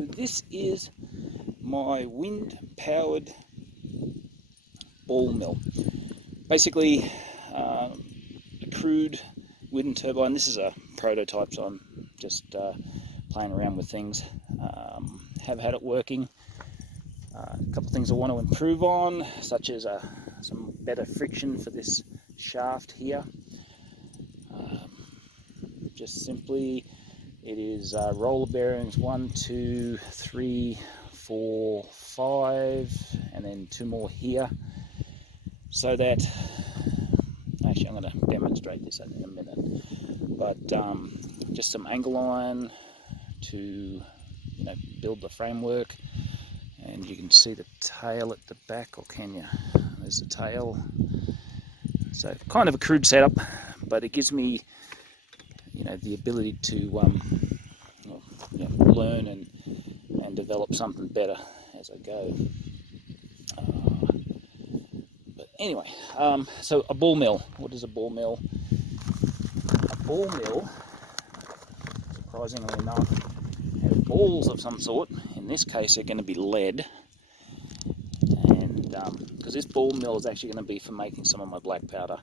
So this is my wind-powered ball mill. Basically, a crude wind turbine. This is a prototype, so I'm just playing around with things. Have had it working. A couple of things I want to improve on, such as some better friction for this shaft here. Just simply, it is roller bearings 1, 2, 3, 4, 5, and then 2 more here, so that, actually I'm going to demonstrate this in a minute, but just some angle iron to build the framework. And you can see the tail at the back, or can you? There's the tail. So kind of a crude setup, but it gives me the ability to learn and develop something better as I go. But anyway, so a ball mill. What is a ball mill? A ball mill, surprisingly enough, has balls of some sort. In this case, they're going to be lead, and because this ball mill is actually going to be for making some of my black powder,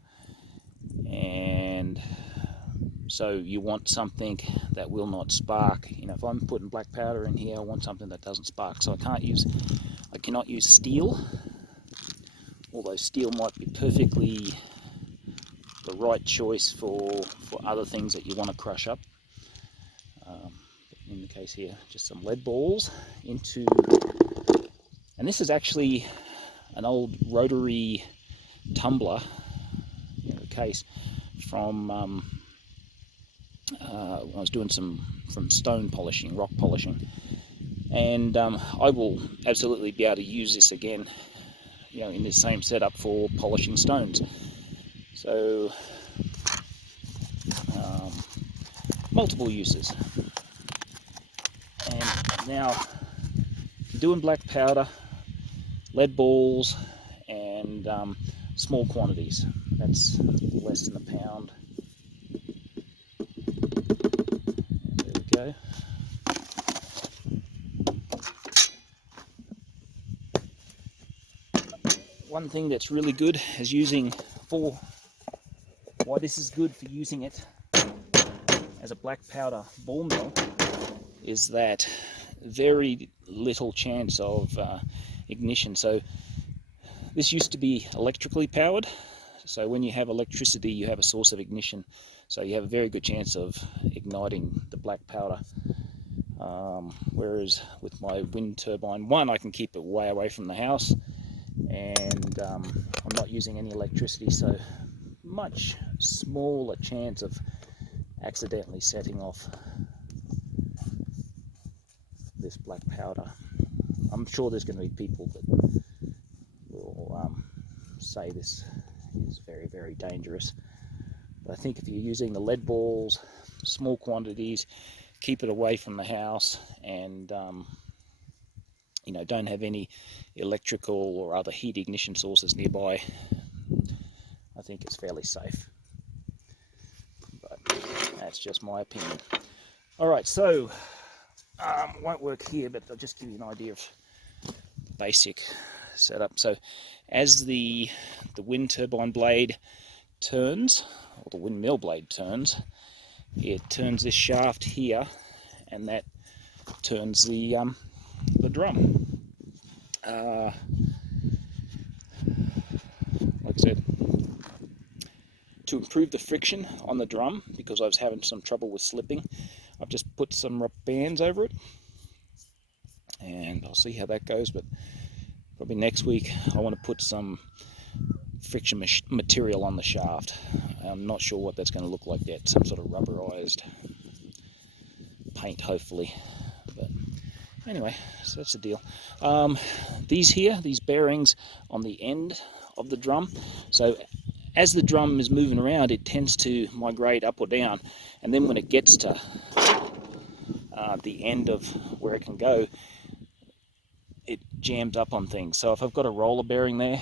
and so you want something that will not spark. If I'm putting black powder in here, I want something that doesn't spark. So I cannot use steel, although steel might be perfectly the right choice for other things that you want to crush up. In the case here, just some lead balls into, and this is actually an old rotary tumbler case from I was doing some stone polishing, rock polishing, and I will absolutely be able to use this again, in this same setup for polishing stones. So multiple uses. And now doing black powder, lead balls, and small quantities. That's less than a pound. There we go. One thing that's really good is why this is good for using it as a black powder ball mill, is that very little chance of ignition. So this used to be electrically powered, so when you have electricity you have a source of ignition, so you have a very good chance of igniting the black powder, whereas with my wind turbine, one, I can keep it way away from the house, and I'm not using any electricity, so much smaller chance of accidentally setting off this black powder. I'm sure there's going to be people that will say this is very, very dangerous, but I think if you're using the lead balls, small quantities, keep it away from the house, and don't have any electrical or other heat ignition sources nearby, I think it's fairly safe. But that's just my opinion. Alright, so won't work here, but I'll just give you an idea of the basic setup. So as the wind turbine blade turns, or the windmill blade turns, it turns this shaft here, and that turns the drum. Like I said, to improve the friction on the drum, because I was having some trouble with slipping, I've just put some rubber bands over it, and I'll see how that goes. But probably next week I want to put some friction material on the shaft. I'm not sure what that's going to look like yet, some sort of rubberized paint hopefully. But anyway, so that's the deal. These bearings on the end of the drum, so as the drum is moving around it tends to migrate up or down, and then when it gets to the end of where it can go, it jams up on things. So if I've got a roller bearing there,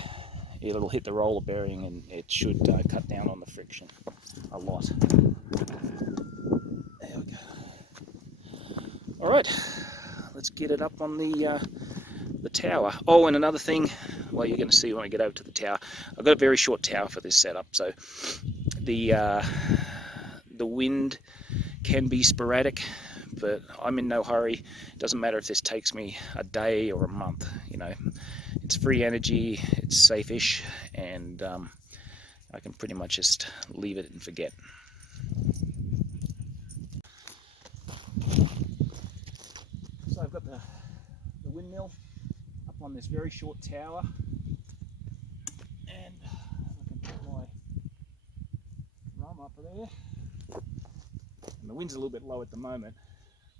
it'll hit the roller bearing and it should cut down on the friction a lot. There we go. Alright, let's let's get it up on the tower. Oh, and another thing, well, you're going to see when I get over to the tower, I've got a very short tower for this setup, so the wind can be sporadic, but I'm in no hurry. It doesn't matter if this takes me a day or a month, you know. It's free energy, it's safe-ish, and I can pretty much just leave it and forget. So I've got the windmill up on this very short tower, and I can put my drum up there. And the wind's a little bit low at the moment,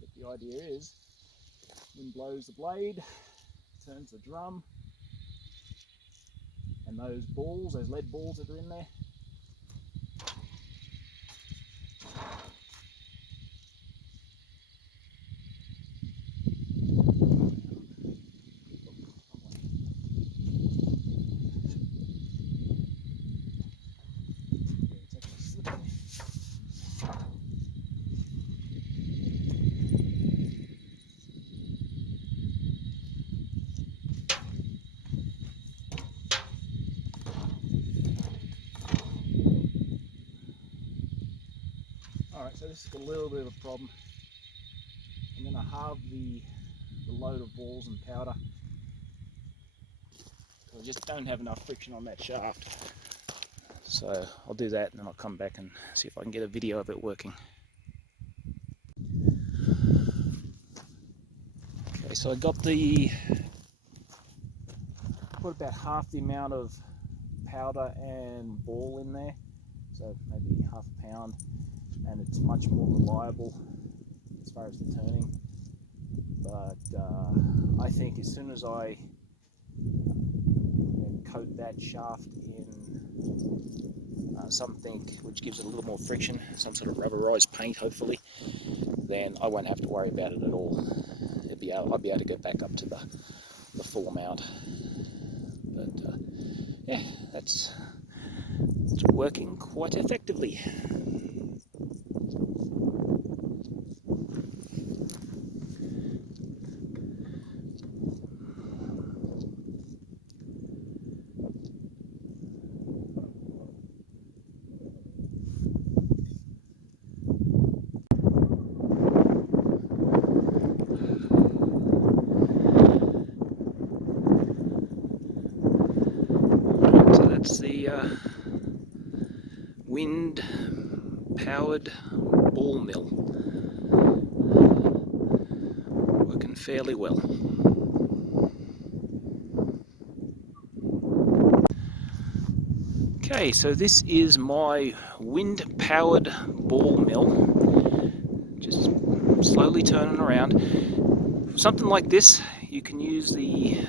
but the idea is wind blows the blade, turns the drum, and those balls, those lead balls that are in there, Alright, so this is a little bit of a problem. I'm going to halve the load of balls and powder. I just don't have enough friction on that shaft. So I'll do that and then I'll come back and see if I can get a video of it working. Okay, so I got put about half the amount of powder and ball in there, so maybe half a pound, and it's much more reliable as far as the turning. But I think as soon as I coat that shaft in something which gives it a little more friction, some sort of rubberized paint hopefully, then I won't have to worry about it at all. I'll be able to go back up to the full amount. But yeah, it's working quite effectively. It's the wind-powered ball mill, working fairly well. Okay, so this is my wind-powered ball mill, just slowly turning around. Something like this, you can use the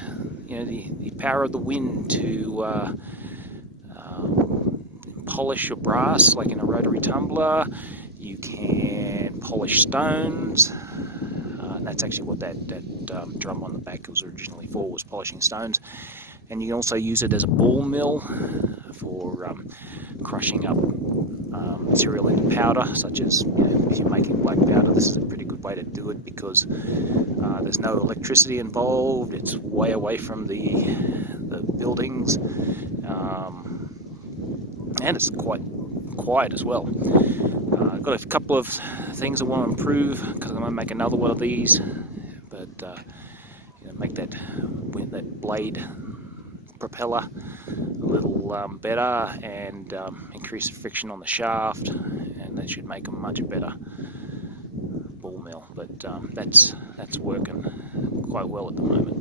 power of the wind to polish your brass, like in a rotary tumbler. You can polish stones, and that's actually what that drum on the back was originally for, was polishing stones. And you can also use it as a ball mill for crushing up material into powder, such as, if you're making black powder, this is a pretty good way to do it because there's no electricity involved, it's way away from the buildings, and it's quite quiet as well. I've got a couple of things I want to improve because I'm going to make another one of these, but make that blade propeller a little better and increase the friction on the shaft, and that should make a much better ball mill. But that's working quite well at the moment.